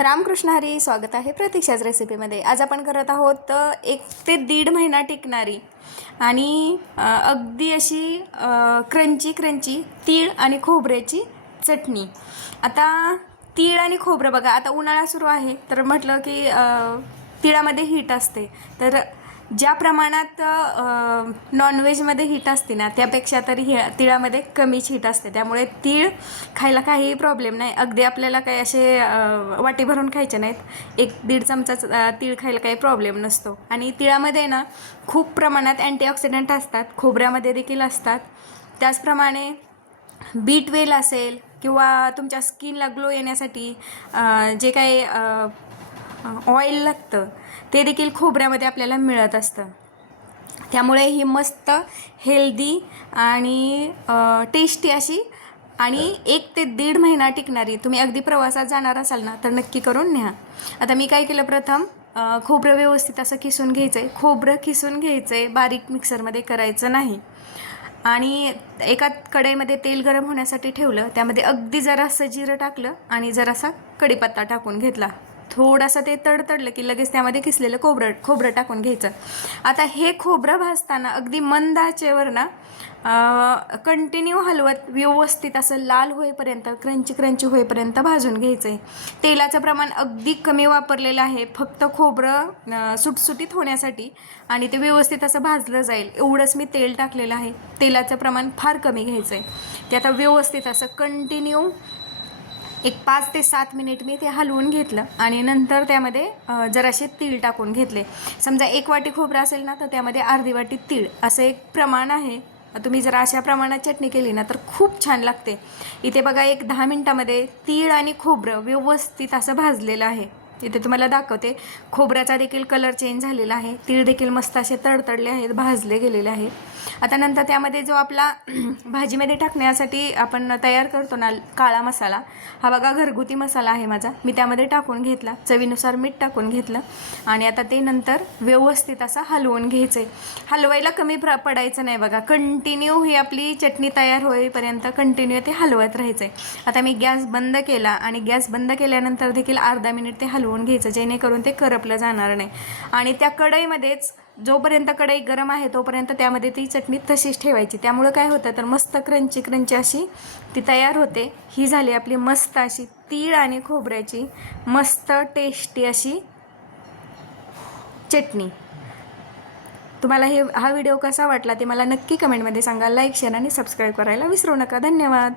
रामकृष्ण हरी, स्वागत आहे प्रतीक्षाच रेसिपीमध्ये। आज आपण करत आहोत 1 ते 1.5 महिना टिकणारी आणि अगदी अशी क्रंची तीळ आणि खोबऱ्याची चटणी। आता तीळ आणि खोबरं बघा, आता उन्हाळा सुरू आहे तर म्हटलं की तिळामध्ये हीट असते, तर ज्या प्रमाणात नॉनव्हेजमध्ये हीट असते ना त्यापेक्षा तरी तिळामध्ये कमीच हीट असते, त्यामुळे तीळ खायला काहीही प्रॉब्लेम नाही। अगदी आपल्याला काही असे वाटी भरून खायचे नाहीत, 1-1.5 चमचा तीळ खायला काही प्रॉब्लेम नसतो। आणि तिळामध्ये ना खूप प्रमाणात अँटीऑक्सिडंट असतात, खोबऱ्यामध्ये देखील असतात। त्याचप्रमाणे B12 असेल किंवा तुमच्या स्किनला ग्लो येण्यासाठी जे काही ऑइल लागतं ते देखील खोबऱ्यामध्ये आपल्याला मिळत असतं। त्यामुळे ही मस्त हेल्दी आणि टेस्टी अशी आणि 1 ते 1.5 महिना टिकणारी, तुम्ही अगदी प्रवासात जाणार असाल ना तर नक्की करून न्या। आता मी काय केलं, प्रथम खोबरं व्यवस्थित असं किसून घ्यायचं आहे। खोबरं किसून घ्यायचं आहे, बारीक मिक्सरमध्ये करायचं नाही। आणि एका कढईमध्ये तेल गरम होण्यासाठी ठेवलं, त्यामध्ये अगदी जरासं जिरं टाकलं आणि जरासा कढीपत्ता टाकून घेतला। थोडासा ते तडतडलं की लगेच त्यामध्ये किसलेलं खोबरं टाकून घ्यायचं। आता हे खोबरं भाजताना अगदी मंद आचेवर ना कंटिन्यू हलवत व्यवस्थित असं लाल होईपर्यंत, क्रंची होईपर्यंत भाजून घ्यायचं आहे। तेलाचं प्रमाण अगदी कमी वापरलेलं आहे, फक्त खोबरं सुटसुटीत होण्यासाठी आणि ते व्यवस्थित असं भाजलं जाईल एवढंच मी तेल टाकलेलं आहे। तेलाचं प्रमाण फार कमी घ्यायचं आहे। ते आता व्यवस्थित असं कंटिन्यू 5 ते 7 मिनिट मी ते हलवून घेतलं आणि नंतर त्यामध्ये जराशे तीळ टाकून घेतले। समजा 1 वाटी खोबरं असेल ना तर त्यामध्ये अर्धी वाटी तीळ असं एक प्रमाण आहे। तुम्ही जर अशा प्रमाणात चटणी केली ना तर खूप छान लागते। इथे बघा 10 मिनिटामध्ये तीळ आणि खोबरं व्यवस्थित असं भाजलेलं आहे। इथे तुम्हाला दाखवते, खोबऱ्याचा देखील कलर चेंज झालेला आहे, तीळ देखील मस्त असे तडतडले आहेत, भाजले गेलेले आहेत। आता नंतर त्यामध्ये जो आपला भाजीमध्ये टाकण्यासाठी आपण तयार करतो ना काळा मसाला, हा बघा घरगुती मसाला आहे माझा, मी त्यामध्ये टाकून घेतला, चवीनुसार मीठ टाकून घेतलं आणि आता ते नंतर व्यवस्थित असं हलवून घ्यायचं आहे। हलवायला कमी पडायचं नाही बघा, कंटिन्यू ही आपली चटणी तयार होईपर्यंत कंटिन्यू ते हलवत राहायचं आहे। आता मी गॅस बंद केला आणि गॅस बंद केल्यानंतर देखील अर्धा मिनिट ते हलवून घ्यायचं, जेणेकरून ते करपलं जाणार नाही। आणि त्या कढईमध्येच जोपर्यंत कढई गरम आहे तोपर्यंत त्यामध्ये ती चटणी तशीच ठेवायची, त्यामुळे काय होतं तर मस्त क्रंची अशी ती तयार होते। ही झाली आपली मस्त अशी तीळ आणि खोबऱ्याची मस्त टेस्टी अशी चटणी। तुम्हाला हा व्हिडिओ कसा वाटला ते मला नक्की कमेंटमध्ये सांगा। लाईक, शेअर आणि सबस्क्राईब करायला विसरू नका। धन्यवाद।